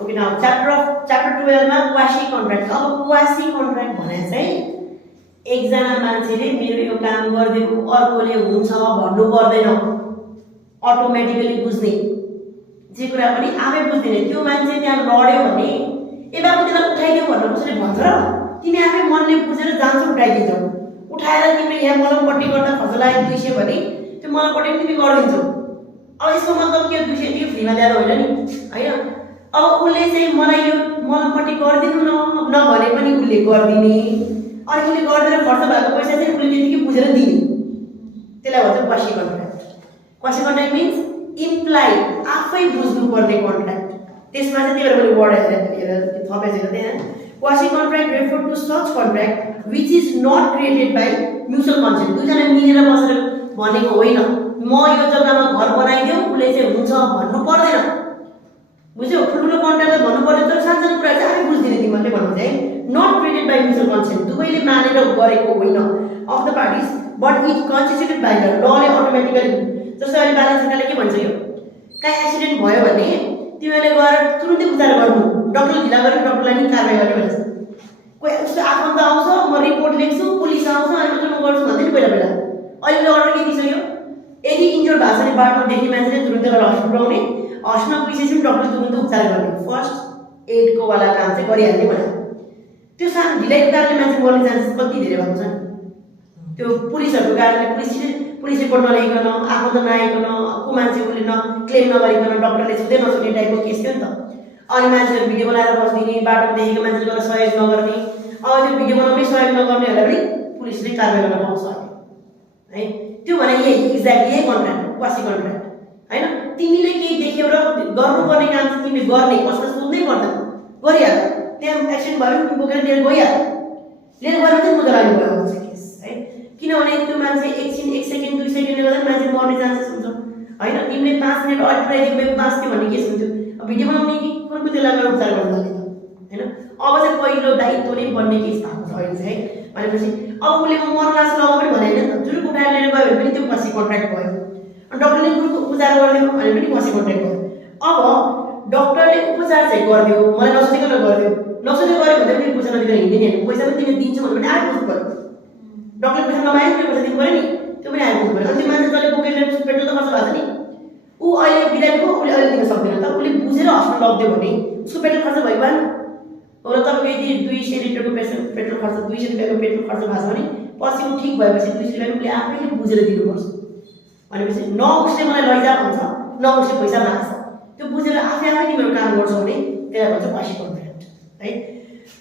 Okay now chapter 12 मा quasi contract. अब quasi contract भने चाहिँ एकजना मान्छेले मेरो यो काम गरिदियो अर्कोले हुन्छ भन्नु पर्दैन, अटोमेटिकली बुझ्ने जे कुरा पनि आफै बुझ्दिने। त्यो मान्छे त्यहाँ लड्यो भने ए बाबु त्यसलाई उठाइदियो भनेर कसैले भन्छ र? तिमी आफै मनले बुझेर जान्छौ उठाइदिन्छौ। उठाएर तिमीले यहाँ मलमपट्टि गर्दा खर्च लाग्यो 200 भने त्यो मलमपट्टि तिमी गरिदिन्छौ। अब यसको मतलब के 200 तिमी फ्रीमा ल्याएर होइन नि, हैन? अब उसले चाहिँ मलाई यो मलमपट्टि गरिदिनु नभने पनि उसले गरिदिने, अनि उसले गरिदिएर खर्च भएको पैसा चाहिँ उसले त्यतिकै बुझेर दिने, त्यसलाई भन्छ quasi contract. Quasi contract means imply, आफै बुझ्नुपर्ने कन्ट्र्याक्ट। त्यसमा चाहिँ त्यही भएर मैले वर्ड हेरेर थपेको छैन त्यहाँ। Quasi contract refer to such contract which is not created by mutual consent. दुईजना मिलेर बसेर भनेको होइन म यो जग्गामा घर बनाइदियो उसले चाहिँ हुन्छ भन्नु पर्दैन, बुझ्यौ? ठुल्ठुलो कन्ट्र्याक्टलाई भन्नु पर्दैन, तर सानसानो कुरा चाहिँ आफै बुझ्दिने तिमीहरूले भन्नु चाहिँ not created by mutual consent, दुवैले मानेर गरेको होइन of the parties but it constituted by the लले अटोमेटिकली। जस्तै अहिले बाल सरकारले के भन्छ, यो कहीँ एक्सिडेन्ट भयो भने तिमीहरूले गएर तुरुन्तै उपचार गर्नु, डक्टरले ढिला गरेर डक्टरलाई नि कारवाही गर्ने भन्छ। कोही उसको आफन्त आउँछ, म रिपोर्ट लेख्छु, पुलिस आउँछ अनि मात्रै म गर्छु भन्दै नि पहिला अहिले अर्डर के दिइसक्यो, यदि इन्जोर्ड भएको छ भने बाटोमा देख्ने मान्छेले तुरुन्तै गएर हस्पिटल पुऱ्याउने, हस्पिटलमा पुगिसकेपछि डक्टरले तुरुन्तै उपचार गर्ने, फर्स्ट एडको वाला काम चाहिँ गरिहाल्ने भने। त्यो सानो ढिलाइको कारणले मान्छे मर्ने चान्सेस कति धेरै भएको छ नि, त्यो पुलिसहरूको कारणले। पुलिस रिपोर्ट नलेखिकन, आफन्त नआइकन, को मान्छे उसले क्लेम नगरिकन डक्टरले छुँदै नसक्ने टाइपको केस थियो नि त। अनि मान्छेहरू भिडियो बनाएर बस्दिने, बाटोमा देखेको मान्छेले गएर सहयोग नगर्ने, अब त्यो भिडियो बनाउनै सहयोग नगर्नेहरूलाई पनि पुलिसले कारवाही गर्न पाउँछ है। त्यो भने यही एक्ज्याक्टली यही कन्ट्र्याक्ट हो, क्वासी कन्ट्र्याक्ट, हैन? तिमीले केही देख्यौ र गर्नुपर्ने काम चाहिँ तिमीले गर्ने, कसैले सोध्नै पर्दैन, गरिहाल। त्यहाँ एक्सिडेन्ट भयो भने बोकेर लिएर गइहाल, लिएर गएर चाहिँ मुद्दा लाग्नु भयो हुन्छ केस है। किनभने त्यो मान्छे एकछिन 1 सेकेन्ड 2 सेकेन्डले गर्दा मान्छे मर्ने चान्सेस हुन्छ, हैन? तिमीले 5 मिनट अगाडि पुऱ्याइदिएको बाँच्थ्यो भन्ने केस हुन्थ्यो। अब भिडियो बनाउने कि कुन त्यसलाई गएर उपचार गर्न जाने त, हैन? अब चाहिँ पहिलो दायित्वले बन्ने केस भएको छ अहिले चाहिँ है। भनेपछि अब उसले मर्न लास लगा पनि भने होइन नि त, जुन उठाएर लिएर गयो भने पनि त्यो क्वासी कन्ट्र्याक्ट भयो। अनि डक्टरले कुन उपचार गरिदियो भने पनि क्वासी कन्ट्र्याक्ट भयो। अब डक्टरले उपचार चाहिँ गरिदियो, मलाई नसोधिकन गरिदियो, नसोधेर गऱ्यो भने पनि पैसा नदिएर हिँड्दैन नि, पैसा पनि तिमीले दिन्छु भने पनि आएर बुझ्नु पऱ्यो। डक्टरले पैसा नमागे पनि पैसा दिनु पऱ्यो नि, त्यो पनि आएर बुझ्नु पऱ्यो। अनि त्यो मान्छे जसले बोकेर पेट्रोल त खर्च भएको छ नि, ऊ अहिले बिरामीको उसले अहिले दिन सक्दैन त, उसले बुझेर हस्पिटल लगिदियो भने उसको पेट्रोल खर्च भयो भएन हो र? तपाईँको यदि 200 लिटरको पेट्रोल खर्च 200 रुपियाँको पेट्रोल खर्च भएको छ भने पछि ऊ ठिक भएपछि 200 रुपियाँ उसले आफैले बुझेर दिनुपर्छ। भनेपछि न उसले मलाई लैजा भन्छ न उसले पैसा माग्छ, त्यो बुझेर आफै तिमीहरू काम गर्छौ भने त्यसलाई भन्छ क्वासी कन्ट्र्याक्ट है।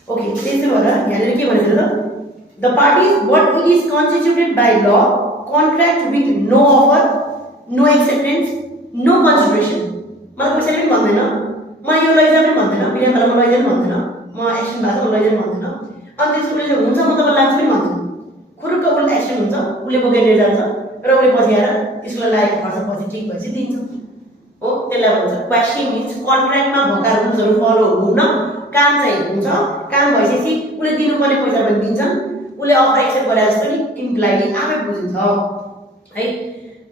ओके, त्यसै भएर यहाँनिर के भनेको छ त, the parties but it is constituted by law contract with no offer no acceptance no consideration. मलाई पैसा पनि भन्दैन, मलाई यो लैजा पनि भन्दैन, बिना बेला म लैजा पनि भन्दैन, म एक्सिडेन्ट भएको म लैजा पनि भन्दैन, अनि त्यसको उसले चाहिँ हुन्छ म तपाईँ लान्छु पनि भन्दैन। खुरुक्क उसले एक्सिडेन्ट हुन्छ, उसले बोकेर लिएर जान्छ र उसले पछि आएर त्यसको लागेको खर्च पछि ठिक भएपछि दिन्छ हो। त्यसलाई भन्छ क्वासी मिन्स कन्ट्र्याक्टमा भएका रुल्सहरू फलो हुन्न, काम चाहिँ हुन्छ, काम भइसकेपछि उसले दिनुपर्ने पैसा पनि दिन्छन्, उसले अफर एक्सेप्ट गरे जस्तो नि इम्प्लाइले आफै बुझिन्छ है।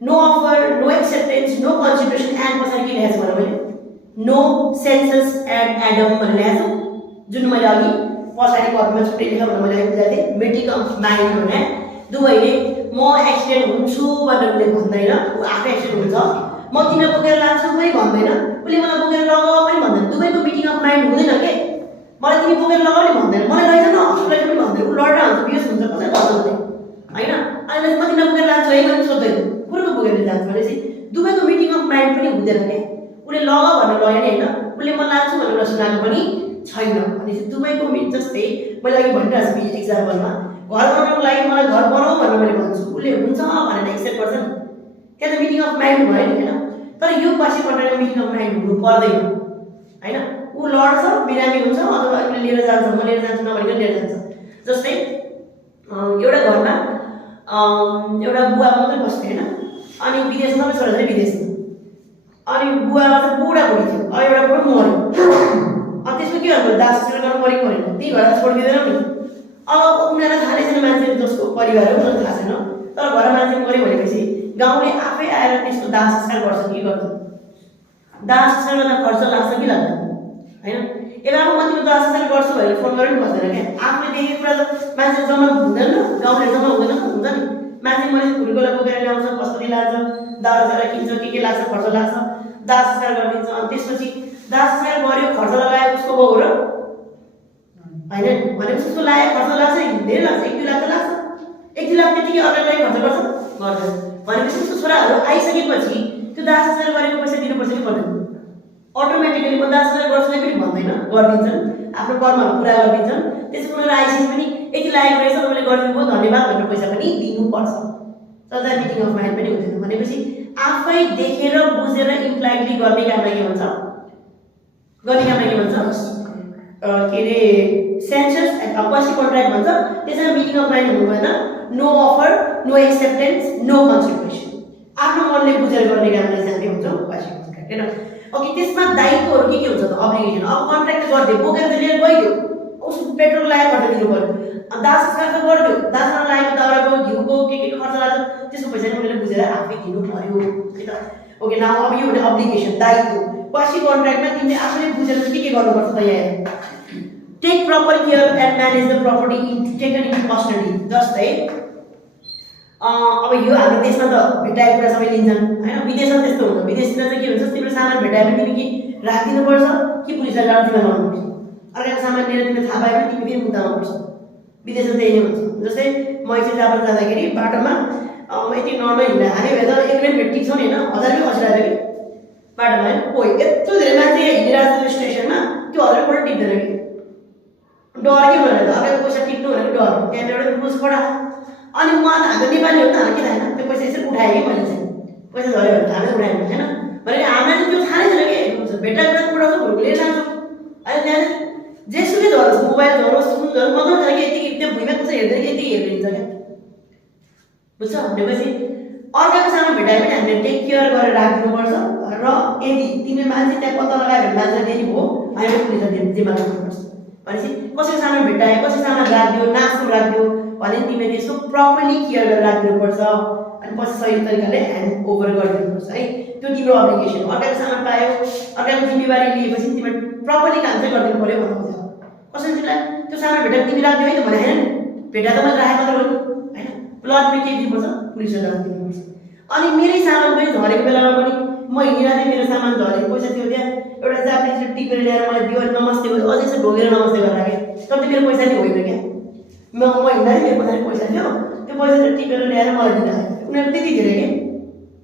No offer no acceptance no consideration and पछाडि के लेखेको छ भने मैले नो सेन्सस एन्ड एडम भनेर लेखेको छु, जुन मैले अघि पछाडि कपीमा छुट्टै लेखेँ भनेर मैले बुझाएको थिएँ। मिटिङ अफ माइन्ड भने दुवैले म एक्सिडेन्ट हुन्छु भनेर उसले भन्दैन, ऊ आफै एक्सिडेन्ट हुन्छ, म तिमीलाई बोकेर लान्छु पनि भन्दैन, उसले मलाई बोकेर लगाऊ पनि भन्दैन, दुवैको मिटिङ अफ माइन्ड हुँदैन के। मलाई तिमी बोकेर लगाऊ नि भन्दैन, मलाई लैजा न हस्पिटल पनि भन्दैन, ऊ लडेर हुन्छ बिहोस हुन्छ कसरी गर्छ भने होइन। अनि म तिमीलाई बोकेर लान्छु है भने सोध्दैन, कुरोको बोकेर जान्छ भनेपछि दुवैको मिटिङ अफ माइन्ड पनि हुँदैन के। उसले लगा भनेर लग्यो नि होइन, उसले म लान्छु भनेर सुनाएको पनि छैन भनेपछि दुवैको जस्तै मैले अघि भनिरहेको छु इक्जाम्पलमा घर बनाउनको लागि मलाई घर बनाऊ भनेर मैले भन्छु, उसले हुन्छ भनेर एक्सेप्ट गर्छ नि, त्यहाँ त मिटिङ अफ माइन्ड भयो नि होइन। तर यो क्वासी कन्ट्र्याक्टमा मिटिङ अफ माइन्ड हुनु पर्दैन होइन। ऊ लड्छ, बिरामी हुन्छ, अथवा उसले लिएर जान्छ, म लिएर जान्छु नभनिकन लिएर जान्छ। जस्तै एउटा घरमा एउटा बुवा मात्रै बस्थ्यो होइन, अनि विदेशमा पनि छोरा चाहिँ विदेशमा, अनि बुवा चाहिँ बुढाबुढी थियो, अब एउटा बुढो मऱ्यो, अनि त्यसमा के गर्नु दास गर्नु परेको परेन, त्यही घर छोडिदिँदैन नि। अब उनीहरूलाई थाहा छैन मान्छे जसको परिवार हो उनीहरूलाई थाहा छैन, तर घर मान्छे मऱ्यो भनेपछि गाउँले आफै आएर त्यसको दाह संस्कार गर्छ कि गर्दैन? दाह संस्कार गर्दा खर्च लाग्छ कि लाग्दैन होइन? गरेर पनि बस्दैन क्या। आफूले देखेको कुरा त मान्छे जम्मा हुँदैन, गाउँले जम्मा हुँदैन, हुन्छ नि। मान्छे मैले खुर्कोलाई बोकेर ल्याउँछ, पशुपति लान्छ, दाउरा चारा किन्छ, के लाग्छ, खर्च लाग्छ, दाह संस्कार गरिदिन्छ। अनि त्यसपछि दाह संस्कार गऱ्यो, खर्च लगायो, उसको बाउ हो र होइन भनेपछि उसको लागेको खर्च लाग्छ, धेरै लाग्छ, 1-2 लाख त लाग्छ। 1-2 लाख त्यतिकै अर्काको लागि खर्च गर्छ, गर्दैन। भनेपछि उसको छोराहरू आइसकेपछि त्यो दाह संस्कार गरेको पैसा दिनुपर्छ कि पर्दैन? अटोमेटिकली म दाह संस्कार गर्छु नै पनि भन्दैन, गरिदिन्छन्, आफ्नो कर्महरू पुरा गरिदिन्छन्। त्यसपछि उनीहरू आइसकेपछि पनि यति लागेको रहेछ तपाईँले गरिदिनु भयो धन्यवाद भनेर पैसा पनि दिनुपर्छ। सदा मिटिङ अफ माइन्ड पनि हुँदैन। भनेपछि आफै देखेर बुझेर इम्प्लाइडली गर्ने कामलाई के भन्छ? गर्ने कामलाई के भन्छ? के अरे सेन्सस क्वासी कन्ट्र्याक्ट भन्छ। त्यसमा मिटिङ अफ माइन्ड हुनु भएन, no offer, no acceptance, no consideration. आफ्नो मनले बुझेर गर्ने कामलाई चाहिँ हामी भन्छौँ क्वासी कन्ट्र्याक्ट होइन। ओके, त्यसमा दायित्वहरू के हुन्छ त? अब्लिगेसन। अब कन्ट्र्याक्ट गरिदियो, बोकेर त लिएर गइदियो, उसको पेट्रोल लागेको खर्च दिनु पर्यो, दाह संस्कार त गरिदियो, दाह संस्कार लागेको दाउराको घिउको के खर्च लाग्छ त्यसको पैसा पनि उनीहरूले बुझेर आफै दिनु पर्यो है त। ओके, नाउ अब यो भने अब्लिगेसन, दायित्व। क्वासी कन्ट्र्याक्टमा तिमीले आफैले बुझेर के गर्नुपर्छ त? यहाँ take proper care and manage the property taken in custody. जस्तै अब यो हाम्रो देशमा त भेटाएको कुरा सबै लिन्छन् होइन, विदेशमा त्यस्तो हुन्छ। विदेशमा चाहिँ के हुन्छ, तिम्रो सामान भेटायो भने तिमी कि राखिदिनुपर्छ कि पुलिसलाई गाडीमा लाउनुपर्छ। अर्काको सामान लिएर तिमीले थाहा पायो भने तिमी फेरि मुद्दामा पर्छ। विदेशमा त्यही नै हुन्छ। जस्तै म एकचोटि जापान जाँदाखेरि बाटोमा यति नर्मल हिँड्दा हाल्यो भने त एकदमै भेट्टी छ नि होइन, 1000 रुपियाँ खसिरहेको थियो कि बाटोमा होइन। कोही यत्रो धेरै मान्छे हिँडिरहेको छ स्टेसनमा, त्यो 1000 रुपियाँ टिप्दैन कि डर के भनेर त अर्काको पैसा टिप्नु भनेको डर। त्यहाँबाट रुल्स कडा। अनि म त हाम्रो नेपाली हो त, हामी के थाहा होइन, त्यो पैसा यसरी उठाएँ कि मैले चाहिँ पैसा झऱ्यो भने हामीले उठाएँ होइन। भने हामीलाई त्यो थाहा नै छैन कि भेटाएको कुरा उठाउँछ, घुर्को लिएर जान्छौँ। अनि त्यहाँ जेसुकै झरोस्, मोबाइल झरोस्, सुन झरोस्, मतलब छैन कि यति त्यो भुइँमा कसै हेर्दैन कि यति हेरेर हिँड्छ क्या, बुझ्छ? भनेपछि अर्काको सामान भेटायो भने हामीले टेक केयर गरेर राखिदिनुपर्छ। र यदि तिमीले मान्छे त्यहाँ पत्ता लगायो भने मान्छे दिने भयो, हामीले पुलिसलाई जिम्मा गर्नुपर्छ। भनेपछि कसैको सामान भेटायो, कसैको सामान राखिदियो, नासो राखिदियो भने तिमीले त्यसको प्रपरली केयर गरेर राखिदिनुपर्छ। अनि पछि सही तरिकाले ह्यान्ड ओभर गरिदिनुपर्छ है। त्यो तिम्रो अब्लिगेसन। अर्काको सामान पायो, अर्काको जिम्मेवारी लिएपछि तिमीले प्रपरली काम चाहिँ गरिदिनु पर्यो भन्नुहुन्छ। कसैले तिमीलाई त्यो सामान भेटायो तिमी राखिदियो है त भने होइन, भेटा त मैले राखेको मात्र हो नि होइन, ल तिमीले के दिनुपर्छ? पुलिसलाई राखिदिनुपर्छ। अनि मेरै सामान पनि झरेको बेलामा पनि म हिँडिरहेको थिएँ, मेरो सामान झरेको पैसा थियो त्यहाँ, एउटा जापानिजले टिपेर ल्याएर मलाई दियो, नमस्ते भयो, अझै चाहिँ ढोगेर नमस्ते गरेर राखेँ। तर त्यो मेरो पैसा चाहिँ होइन क्या, म हिँड्दाखेरि मेरो पछाडि पैसा थियो, त्यो पैसा चाहिँ टिपेर ल्याएर मलाई दिँदाखेरि उनीहरू त्यति धेरै क्या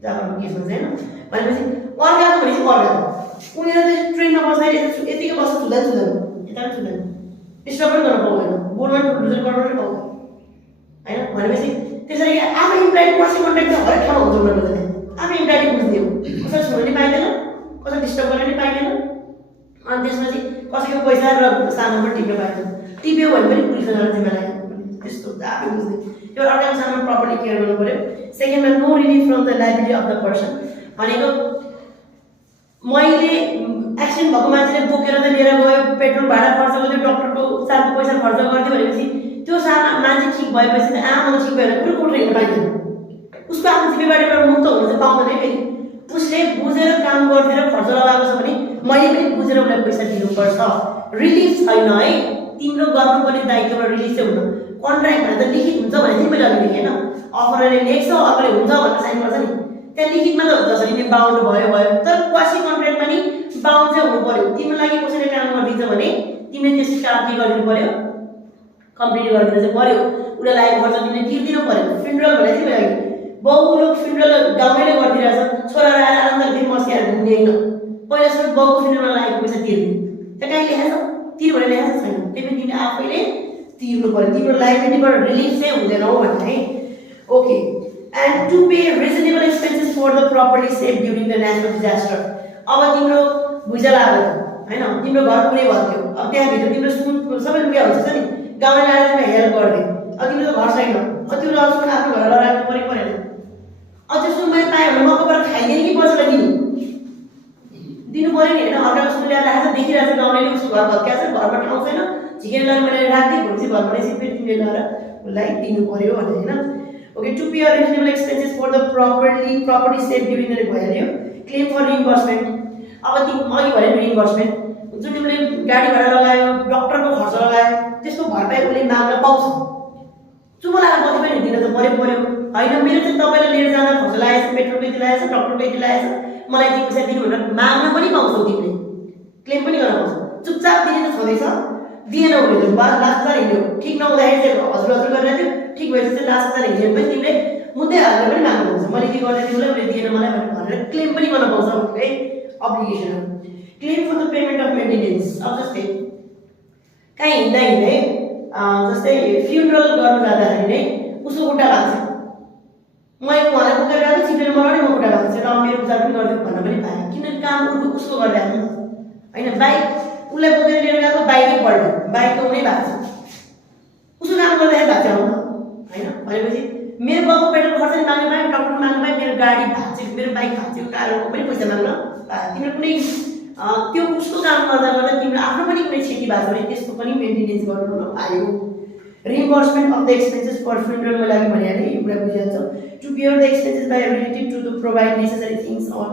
जापानको केसमा चाहिँ होइन। भनेपछि अर्काको भनेपछि अर्काको उनीहरू चाहिँ ट्रेनमा बस्दाखेरि यतिकै बस्छ, छुँदैन यता पनि छुँदैन, डिस्टर्ब पनि गर्न पाउँदैन, बोर्डमा टुटुट गर्न पनि पाउँदैन होइन। भनेपछि त्यसरी आफै इम्प्लाइड क्वासी कन्ट्र्याक्ट त हरेक ठाउँमा हुन्छ उनीहरूको चाहिँ, आफै इम्प्लाइड बुझिदियो, कसैले छुन पनि पाइँदैन, कसैले डिस्टर्ब गर्न पनि पाइँदैन। अनि त्यसपछि कसैको पैसा र सामान पनि टिप्न पाइँदैन, टिप्यो भने पनि पुलिसले गएर जिम्मा लाग्यो, त्यस्तो आफै बुझ्ने। त्यो अर्काको सामान प्रपरली केयर गर्नु पर्यो। सेकेन्डमा no relief from the liability of the person. भनेको मैले एक्सिडेन्ट भएको मान्छेले बोकेर त लिएर गयो, पेट्रोल भाडा खर्च गर्यो, डक्टरको उपचारको पैसा खर्च गरिदियो भनेपछि त्यो सामान मान्छे ठिक भएपछि त आमा ठिक भएर कुरो कोठो हिँड्न पाइँदैन, उसको आफ्नो जिम्मेवारीबाट मुक्त हुन चाहिँ पाउँदैन फेरि। उसले बुझेर काम गरिदिएर खर्च लगाएको छ भने मैले पनि बुझेर उसलाई पैसा दिनुपर्छ। रिलिफ छैन है, तिम्रो गर्नुपर्ने दायित्वबाट रिलिफ चाहिँ हुनु। कन्ट्र्याक्टमा त लिखित हुन्छ भने चाहिँ मैले अघि लेखेँ होइन, अफरले लेख्छ अर्कोले हुन्छ भनेर साइन गर्छ नि, त्यहाँ लिखितमा त जसरी नि बााउन्ड भयो भयो। तर क्वासी कन्ट्र्याक्टमा नि बााउन्ड चाहिँ हुनु पर्यो। तिम्रो लागि कसैले काम गरिदिन्छ भने तिमीले त्यस काम के गरिदिनु पर्यो? कम्प्लिट गरिदिनु चाहिँ पर्यो। उसलाई लागेको खर्च तिमीले तिर्दिनु पर्यो। फिनरल भने चाहिँ मैले बाउ लोक फिनरल गाउँले गरिदिरहेछ, छोराहरू आएर आनन्दले फेरि मस्किएर घुम्ने होइन, पहिला सुरु बाउको फिनरलमा लागेको पैसा तिर्ने, त्यहाँ कहीँ लेखाएको छ? तिर भनेर लेखाएको छैन। त्यही पनि तिमीले आफैले तिर्नु पर्यो, तिम्रो लाइबिलिटीबाट रिलिफ चाहिँ हुँदैन हो भने है। Okay, and to pay reasonable expenses for the property save during the natural disaster. अब तिम्रो भुइँचालो आएको होइन, तिम्रो घर पुरै भयो, अब त्यहाँभित्र तिम्रो सुन सबै लुगा हुन्छ नि, गाउँले आएर तिमीलाई हेल्प गरिदियो, अब तिम्रो त घर छैन, अब त्यो सुन आफ्नो घर राख्नु पऱ्यो परेन। अब त्यो सुन मैले पाएँ भने मकबाट खाइदिने कि बसेर दिनु पऱ्यो नि होइन। अर्काको सुन ल्याएर राखेको छ, देखिरहेको छ गाउँले उसको घर भत्किएको छ, घरमा ठाउँ छैन, झिकेर लगेर मैले राखिदिएँ, भोलि घरमा यसरी फेरि तिमीले लगेर उसलाई दिनु पऱ्यो भने होइन। Okay, to pay reasonable expenses for the property save during the भइहाल्यो। Claim for reimbursement. अब तिमी अघि भने रिइम्बर्समेन्ट, जुन तिमीले गाडी भाडा लगायो, डक्टरको खर्च लगायो, भरपाई उसले माग्न पाउँछ। चुप लागेर बसी पनि दिन त पर्यो होइन मेरो चाहिँ तपाईँले लिएर जाँदा खर्च लागेको छ, पेट्रोल कति लागेको छ, डक्टर कति लागेको छ, मलाई यति पैसा दिनु भनेर माग्न पनि पाउँछौ तिमीले, क्लेम पनि गर्न पाउँछौ। चुपचाप दिने त छँदैछ, दिएन भने त लास्ट हजार हिँड्यो, ठिक नहुँदाखेरि चाहिँ हजुर हजुर गरेर थियो, ठिक भएपछि चाहिँ लास्ट हजार हिँड्यो पनि तिमीले मुद्दै हालेर पनि माग्नु पाउँछ। मैले के गर्दै तिमीलाई उसले दिएन मलाई भनेर क्लेम पनि गर्न पाउँछ है obligation. Claim for the payment of maintenance. अब जस्तै कहीँ हिँड्दै जस्तै फ्युनरल गर्नु जाँदाखेरि नै उसको खुट्टा लाग्छ, मैले उहाँलाई बोकेर गएको छिपेर मलाई म खुट्टा लाग्छ र मेरो उपचार पनि गरिदिनु भन्न पनि पाएँ, किनभने काम उसको गरिरहेको होइन। बाइक उसलाई बोकेर लिएर गएको, बाइकै पल्ट्यो, बाइक त उनी भएको छ, उसको काम गर्दाखेरि भएको छ होइन। भनेपछि मेरो बाबु पेट्रोल खर्च नि माग्नु पाएँ, डक्टर माग्नु पाएँ, मेरो गाडी भाँच्यो, मेरो बाइक भाँच्यो, कारको पनि पैसा माग्न पाएँ। तिमीले कुनै त्यो उसको काम गर्दा गर्दा तिम्रो आफ्नो पनि कुनै क्षति भएको छ भने त्यसको पनि मेन्टेनेन्स गर्नु नपायो। Reimbursement of the expenses for funeral मैले अघि भनिहालेँ, यो कुरा बुझिहाल्छ। To bear the expenses by related to the provide necessary things on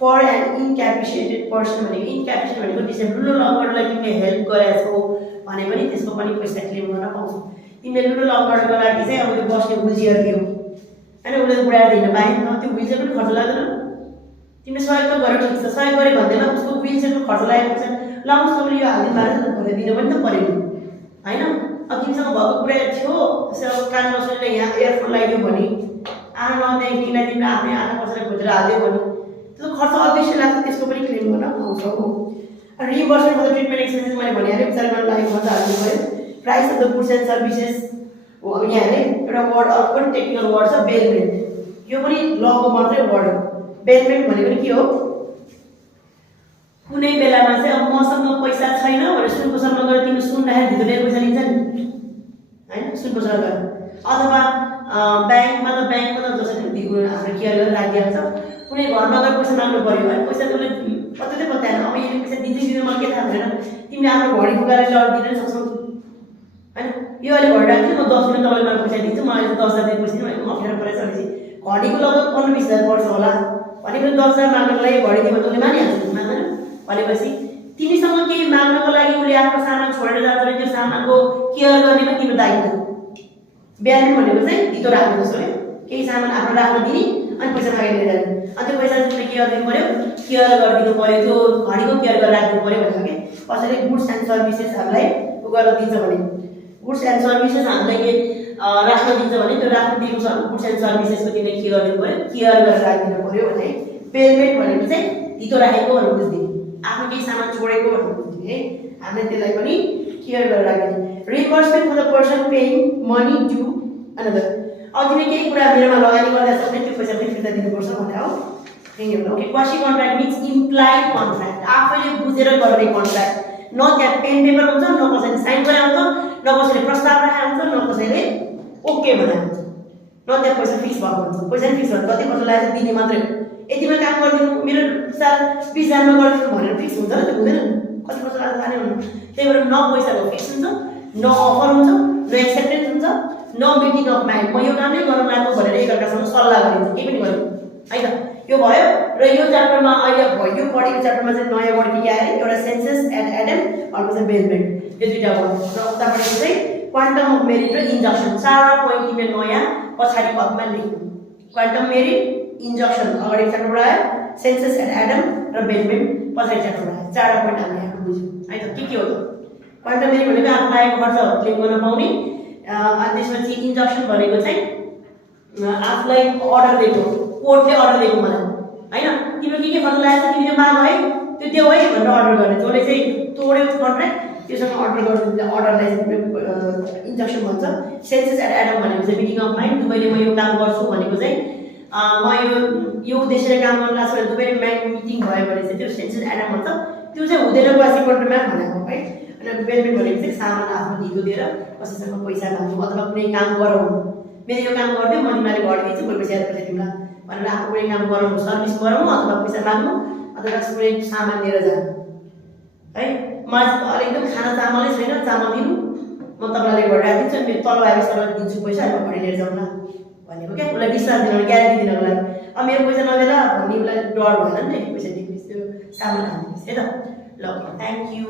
for an incapacitated person भनेको इन्क्यापिसिएट भनेको त्यसै लुलो लङ्गडलाई तिमीले हेल्प गरेछौ भने पनि त्यसको पनि पैसा क्लेम गर्न पाउँछौ। तिमीले लुलो लङ्गडको लागि चाहिँ अब त्यो बस्ने व्हिलचेयर दियौ होइन, उसले बुढाएर हिँड्न पाएन, त्यो व्हिलचेयर पनि खर्च लाग्दैन। तिमीले सहयोग त गर्यो ठिक छ, सहयोग गरे भन्दैन, उसको व्हिलचेयरको खर्च लागेको छ, ल उसले यो हालिदिनु भएको छ भनेर दिनु पनि त पऱ्यो होइन। अब तिमीसँग भएको कुरा थियो जस्तै अब कान नसुनेर यहाँ एयरफोन लगाइदियो भने आँखा नदेखिलाई तिमीले आफ्नै आँखा कसैलाई खोजेर हालिदियो भने त्यो खर्च अवश्य लाग्छ, त्यसको पनि क्लेम गर्न पाउँछौ। रिइम्बर्समेन्ट फर द ट्रिटमेन्ट एक्सपेन्सेस मैले भनिहालेँ, उपचार गर्न लागेको खर्च हाल्नु पऱ्यो। Price of the goods and services हो यहाँले एउटा वर्ड अर्को पनि टेक्निकल वर्ड छ बेलमेन्ट, यो पनि लको मात्रै वर्ड हो। बेलमेन्ट भनेको के हो, कुनै बेलामा चाहिँ अब मसँग पैसा छैन भनेर सुनको सरमा गएर तिमीले सुन राखेर भित्र पैसा लिन्छ नि होइन, सुनको सर गएर अथवा ब्याङ्कमा त जसरी हाम्रो केयर गरेर राखिहाल्छ। कुनै घरमा गएर पैसा माग्नु पऱ्यो होइन, पैसा त्यसले कतै बताएन, अब यसले पैसा दिँदै दिँदैन मलाई के थाहा भएन, तिमीले आफ्नो घडी फुकाएर लड दिन सक्छौ होइन। यो अहिले घडी राख्छु म 10 मिनट तपाईँले मलाई पैसा दिन्छु, मलाई 10,000 दिए पैसा दिनु, अप्ठ्यारो परेछ भनेपछि घडीको लगभग 15-20 हजार पर्छ होला भनेपछि 10,000 माग्नको लागि घडी दियो भने उसले मानिहाल्छ, मान्दैन। भनेपछि तिमीसँग केही माग्नको लागि उसले आफ्नो सामान छोडेर जान्छ भने त्यो सामानको केयर गर्ने पनि तिम्रो दायित्व। बेलमेन्ट भनेको चाहिँ धितो राख्नु जस्तो है, केही सामान आफ्नो राख्न दिने अनि पैसा मागेर लिएर जाने, अनि त्यो पैसा तिमीले के गरिदिनु पऱ्यो, केयर गरिदिनु पऱ्यो, त्यो घडीको केयर गरेर राखिदिनु पऱ्यो भनेको के। कसैले गुड्स एन्ड सर्भिसेस हामीलाई उ गरेर दिन्छ भने, गुड्स एन्ड सर्भिसेस हामीलाई के राख्न दिन्छ भने त्यो राख्न दिएको गुड्स एन्ड सर्भिसेसको तिमीले के गरिदिनु पऱ्यो, केयर गरेर राखिदिनु पऱ्यो भने। पेमेन्ट भनेको चाहिँ धितो राखेको भनेर बुझ्दिने, आफ्नो केही सामान छोडेको भनेर बुझ्दिने है, हामीले त्यसलाई पनि केयर गरेर राखिदिने। Reimbursement for the person paying money to another. अब तिमीले केही कुरा मेरोमा लगानी गर्दा सक्ने त्यो पैसा पनि फिर्ता दिनुपर्छ भनेर हो। Okay, quasi contract means implied contract, आफैले बुझेर गर्ने कन्ट्र्याक्ट, न त्यहाँ पेन पेपर हुन्छ, न कसैले साइन गरे हुन्छ, न कसैले प्रस्ताव राखेको हुन्छ, न कसैले ओके भनेको हुन्छ, न त्यहाँ पैसा फिक्स भएको हुन्छ। पैसा नि फिक्स हुन्छ, कति खर्च लागेको दिने मात्रै हो, यतिमा काम गरिदिनु, मेरो साल 20,000मा गरिदिनु भनेर फिक्स हुन्छ र त्यो हुँदैन, कति खर्च लाग्छ जाने हुनु। त्यही भएर न पैसाको फिक्स हुन्छ, न अफर हुन्छ, न एक्सेप्टेन्स हुन्छ, न मिटिङ अफ माइन्ड, म यो काम नै गर्न लाग्नु भनेर एकअर्कासँग सल्लाह गरिन्छ, केही पनि गर्यो है त। यो भयो र यो च्याप्टरमा अहिले भयो, यो पढेको च्याप्टरमा चाहिँ नयाँ वर्ड के आयो, एउटा सेन्सस एन्ड एडम, अर्को चाहिँ बेलमेन्ट, यो दुईवटा वर्ड र उतापट्टि चाहिँ क्वान्टम अफ मेरिट र इन्जक्सन। 4 पोइन्ट तिमीले नयाँ पछाडि पदमा लेख्नु, क्वान्टम मेरिट, इन्जक्सन अगाडि च्याप्टरबाट आयो, सेन्सस एन्ड एडम र बेलमेन्ट पछाडि च्याप्टरबाट आयो। 4 पोइन्ट हामीले यहाँ बुझ्यौँ है त। के हो त क्वान्टम मेरिट भनेको आफ्नो लागेको खर्च क्लेम गर्न पाउने, अनि त्यसपछि इन्जक्सन भनेको चाहिँ आफूलाई अर्डर दिएको, कोर्टले अर्डर दिएको मलाई होइन, तिम्रो के खर्च लागेको छ तिमीले माग है, त्यो देऊ है भनेर अर्डर गर्ने, जसले चाहिँ तोड्यो कन्ट्र्याक्ट त्योसँग अर्डर गर्नु, अर्डरलाई चाहिँ इन्जक्सन भन्छ। सेन्सस एन्ड एडम भनेको चाहिँ मिटिङ अफ माइन्ड, दुवैले म यो काम गर्छु भनेको चाहिँ म यो उद्देश्यले काम गर्न लाग्छ भने दुवैले माइन्ड मिटिङ भयो भने चाहिँ त्यो सेन्सस एडम भन्छ, त्यो चाहिँ हुँदैन क्वासी कन्ट्र्याक्टमा भनेको है। अनि बेलमेन्ट भनेको चाहिँ सामान आफ्नो धितो दिएर कसैसँग पैसा माग्नु अथवा कुनै काम गराउनु, मेरो यो काम गरिदियो म तिमीलाई घडी दिन्छु, मैले पैसा तिमीलाई भनेर आफ्नो कुनै काम गराउनु, सर्भिस गराउनु अथवा पैसा माग्नु अथवा कुनै सामान लिएर जानु है। मलाई अहिले एकदम खाना चामलै छैन, चामल दिनु, म तपाईँलाई घडी राखिदिन्छु, अनि तल आएपछि तपाईँलाई दिन्छु पैसा, म घडी लिएर जाउँला भनेको क्या। उसलाई विश्वास दिनु, ग्यारेन्टी दिनको लागि। अब मेरो पैसा नदिएर भन्ने उसलाई डर भएन नि त, पैसा दिएपछि त्यो सामान हाल्नु है त। ल, थ्याङ्क यू।